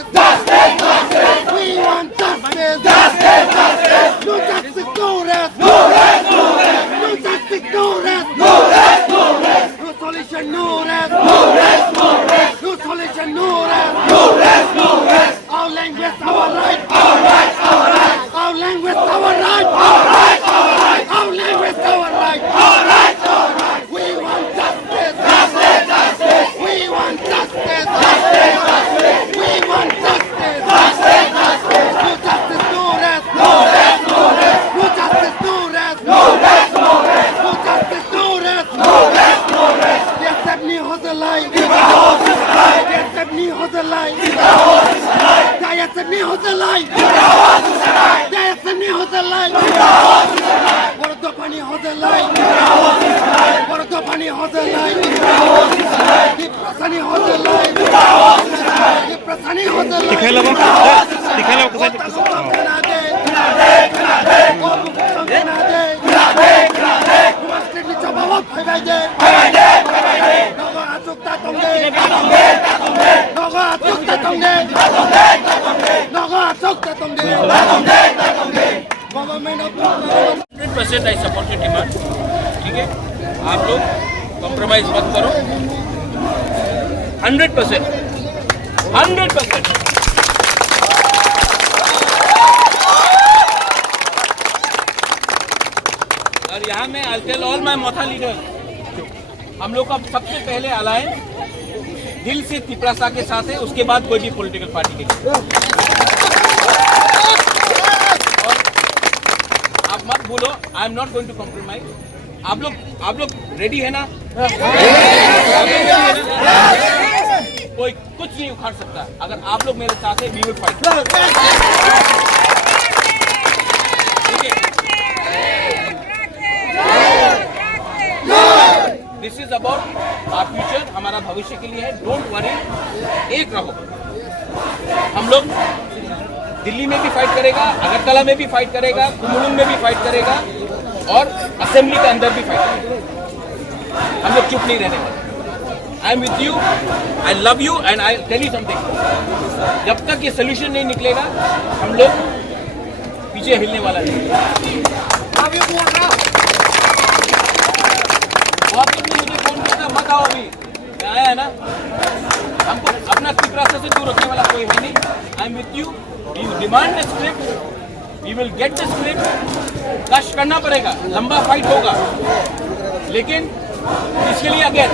justice. Justice, justice. We want justice. Justice, justice. No justice, no rest. No rest, no rest. No justice, no rest. No rest, no rest. No solution, no rest. No rest, no rest. No solution, no rest. No rest, no rest. Our language, our right. Our right, our right. Our language, our right. Our right, our right. Our language, our right. Our right, our right. We want justice. Justice, justice. We want justice. Justice, justice. We want justice. Justice, justice. No justice, no rest. No rest, no rest. No justice, no rest. No rest, no rest. No justice, no rest. No rest, no rest. Yes, that knee has a lie. Yes, that knee has a lie. Yes, that knee has a lie. Yes, that knee has a lie. What the funny has a lie. What the funny has a lie. The Prasani has a lie. The Prasani has a lie. दिखाइला %, I support your demand. ठीक है, आप लोग compromise मत करो. 100%. और यहाँ में I'll tell all my Motha leader, हम लोग का सबसे पहले अलायंस दिल से तिपरासा के साथ है, उसके बाद कोई भी पॉलिटिकल पार्टी के लिए. और आप मत बोलो I am not going to compromise. आप लोग रेडी है ना? कोई कुछ नहीं उखाड़ सकता. अगर आप लोग मेरे साथ हैं, we will fight. This is about our future, हमारा भविष्य के लिए है. डोंट वरी, एक रहो. हम लोग दिल्ली में भी फाइट करेगा, अगरतला में भी फाइट करेगा, कुमलुंग में भी फाइट करेगा और असेंबली के अंदर भी फाइट करेगा. हम लोग चुप नहीं रहने वाले. I am with you, I love you and I tell you something. जब तक ये सोल्यूशन नहीं निकलेगा, हम लोग पीछे हिलने वाला नहीं. बहुत तुमने मुझे फोन किया, मत आओ अभी. मैं आया है ना. हमको अपना तिपरासा से दूर रखने वाला कोई है नहीं. I am with you. You demand the script, we will get the script. कष्ट करना पड़ेगा, लंबा फाइट होगा, लेकिन इसके लिए अगेन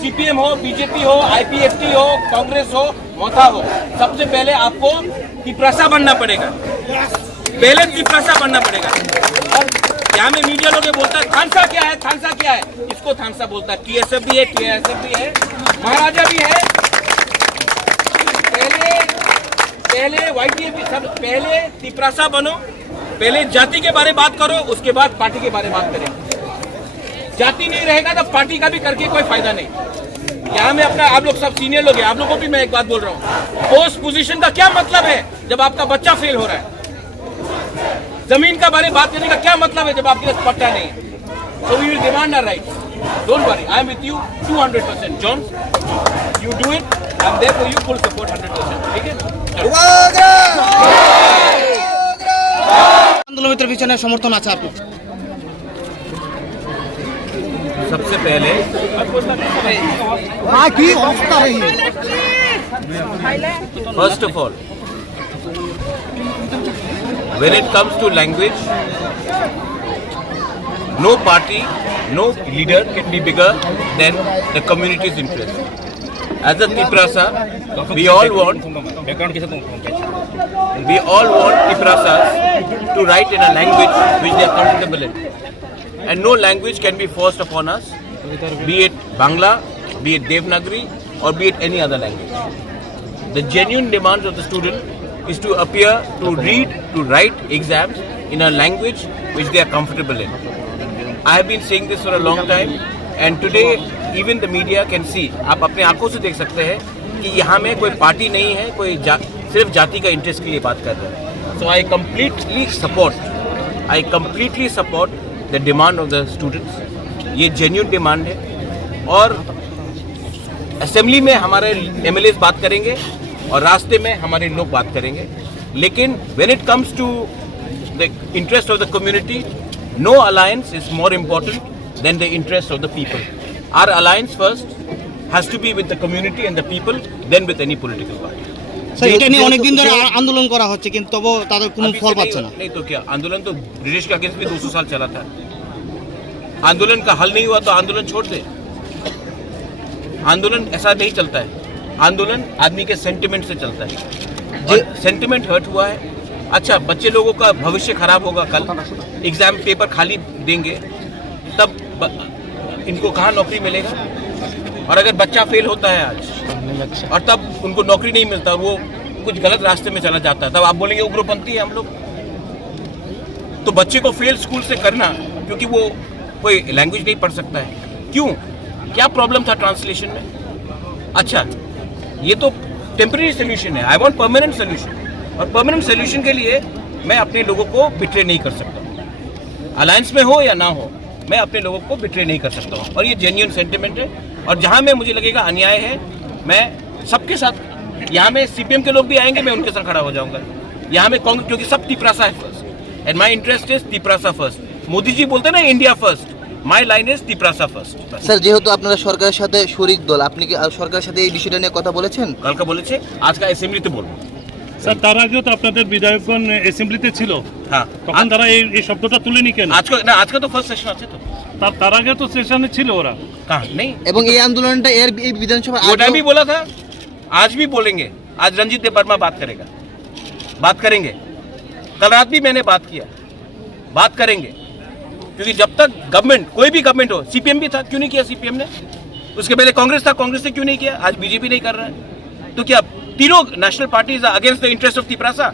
सीपीएम हो, बीजेपी हो, आईपीएफटी हो, कांग्रेस हो, मोथा हो, सबसे पहले आपको तिपरासा बनना पड़ेगा. पहले तिपरासा बनना पड़ेगा. और यहाँ में मीडिया लोग बोलता है थानसा क्या है, थानसा क्या है. इसको थानसा बोलता है. टीएसएफ भी है, टीएसएफ भी है, महाराजा भी है. पहले वाईटीएफ भी सब. पहले तिपरासा बनो, पहले जाति के बारे में बात करो, उसके बाद पार्टी के बारे में बात करेंगे. जाति नहीं रहेगा तो पार्टी का भी करके कोई फायदा नहीं. यहाँ में अपना आप लोग सब सीनियर लोग हैं, आप लोगों को भी मैं एक बात बोल रहा हूँ. पोस्ट पोजीशन का क्या मतलब है जब आपका बच्चा फेल हो रहा है? जमीन का बारे में बात करने का क्या मतलब है जब आपके पास पट्टा नहीं है? So we will demand our rights. Don't worry, I am with you 200%. John, you do it. I am there for you. Full support 100%. ठीक है. आंदोलन पीछे समर्थन আছে आपको? सबसे पहले first of all, when it comes to language, no party, no leader can be bigger than the community's interest. As a Tiprasa, we all want Tiprasas to write in a language which they are comfortable in. And no language can be forced upon us, be it Bangla, be it Devanagari, or be it any other language. The genuine demands of the student is to appear, to read, to write exams in a language which they are comfortable in. I have been saying this for a long time, and today even the media can see. आप अपने आंखों से देख सकते हैं कि यहाँ में कोई पार्टी नहीं है, कोई सिर्फ जाति का इंटरेस्ट के लिए बात कर रहे हैं. So I completely support the demand of the students. ये genuine demand है. और असेंबली में हमारे MLAs बात करेंगे, और रास्ते में हमारे लोग बात करेंगे, लेकिन when it comes to the interest of the community, no alliance is more important than the interest of the people. Our alliance first has to be with the community and the people, then with any political party. Sir এটা নিয়ে অনেকদিন ধরে আন্দোলন করা হচ্ছে কিন্তু তবু তাদের কোনো अभी ফল से পাচ্ছে না। नहीं तो क्या, आंदोलन तो ब्रिटिश के अगेंस्ट भी 200 साल चला था. आंदोलन का हल नहीं हुआ तो आंदोलन छोड़ दे. आंदोलन ऐसा नहीं चलता है. आंदोलन आदमी के सेंटिमेंट से चलता है. और सेंटिमेंट हर्ट हुआ है. अच्छा, बच्चे लोगों का भविष्य खराब होगा. कल एग्जाम पेपर खाली देंगे तब इनको कहाँ नौकरी मिलेगा. और अगर बच्चा फेल होता है आज और तब उनको नौकरी नहीं मिलता, वो कुछ गलत रास्ते में चला जाता है, तब आप बोलेंगे उग्रपंथी है हम लोग. तो बच्चे को फेल स्कूल से करना क्योंकि वो कोई लैंग्वेज नहीं पढ़ सकता है. क्यों? क्या प्रॉब्लम था ट्रांसलेशन में? अच्छा, ये तो टेम्परेरी सोल्यूशन है. I want permanent solution. और परमानेंट सोल्यूशन के लिए मैं अपने लोगों को बिट्रे नहीं कर सकता. अलायंस में हो या ना हो, मैं अपने लोगों को बिट्रे नहीं कर सकता हूँ. और ये जेन्युइन सेंटिमेंट है. और जहाँ में मुझे लगेगा अन्याय है, मैं सबके साथ, यहाँ में सीपीएम के लोग भी आएंगे, मैं उनके साथ खड़ा हो जाऊंगा. यहाँ में कांग्रेस, क्योंकि सब तिपरासा है first, and my interest is Tiprasa first. Modi ji बोलते ना India first, my line is Tiprasa first. Sir যেহেতু আপনারা সরকারের সাথে শরিক দল, আপনি কি সরকারের সাথে এই বিষয়টা নিয়ে কথা বলেছেন? কালকে বলেছে, আজকে অ্যাসেম্বলিতে বলবো. স্যার তার আগেও তো আপনাদের বিধায়কগণ অ্যাসেম্বলিতে ছিল, হ্যাঁ, তখন তারা এই শব্দটা তুলেনি কেন? আজকে তো ফার্স্ট সেশন আছে. তো তার আগে তো সেশনে ছিল ওরা। कहाँ नहीं. এবং এই আন্দোলনটা এই বিধানসভা वो टाइम भी बोला था, आज भी बोलेंगे. आज रंजीत देव वर्मा बात करेगा, बात करेंगे. कल रात भी मैंने बात किया, बात करेंगे. क्योंकि जब तक गवर्नमेंट, कोई भी गवर्नमेंट हो, सीपीएम भी था, क्यों नहीं किया सीपीएम ने? उसके पहले कांग्रेस था, कांग्रेस ने क्यों नहीं किया? आज बीजेपी नहीं कर रहा है. तो क्या तीनों national parties against the interest of Tiprasa?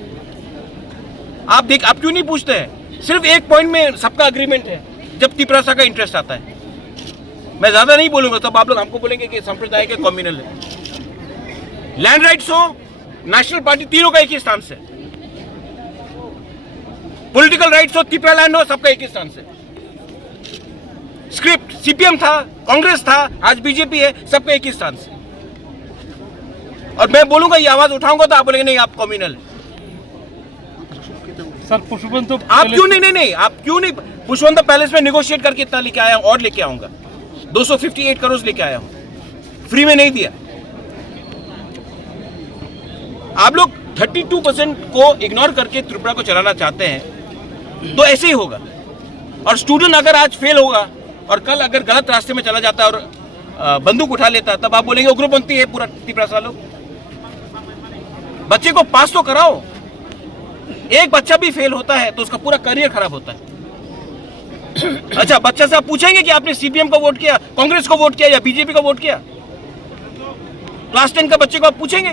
आप क्यों नहीं पूछते हैं? सिर्फ एक पॉइंट में सबका अग्रीमेंट है, जब तिपरासा का इंटरेस्ट आता है. मैं ज्यादा नहीं बोलूंगा, तब आप लोग हमको बोलेंगे कि सांप्रदायिक है, कम्युनल है. लैंड राइट्स हो, नेशनल पार्टी, तीनों का एक ही स्टांस है. पॉलिटिकल राइट्स हो, तिपरा लैंड हो, सबका एक ही स्टांस है. स्क्रिप्ट सीपीएम था, कांग्रेस था, आज बीजेपी है, सबका एक ही स्टांस है. और मैं बोलूंगा, ये आवाज उठाऊंगा तो आप बोलेंगे नहीं आप कम्युनल है. স্যার পুষ্পবন্ত आप क्यों नहीं, आप क्यों नहीं? पुष्पवंत पैलेस में नेगोशिएट करके इतना लेके आया हूं, और लेके आऊंगा. 258 करोड़ लेके आया हूं, फ्री में नहीं दिया. आप लोग 32% को इग्नोर करके त्रिपुरा को चलाना चाहते हैं, तो ऐसे ही होगा. और स्टूडेंट अगर आज फेल होगा और कल अगर गलत रास्ते में चला जाता है और बंदूक उठा लेता है, तब आप बोलेंगे उग्रपंथी है पूरा तिपरासा लोग. बच्चे को पास तो कराओ. एक बच्चा भी फेल होता है तो उसका पूरा करियर खराब होता है. अच्छा, बच्चा से आप पूछेंगे कि आपने सीपीएम को वोट किया, कांग्रेस को वोट किया या बीजेपी को वोट किया? क्लास 10 का बच्चे को आप पूछेंगे?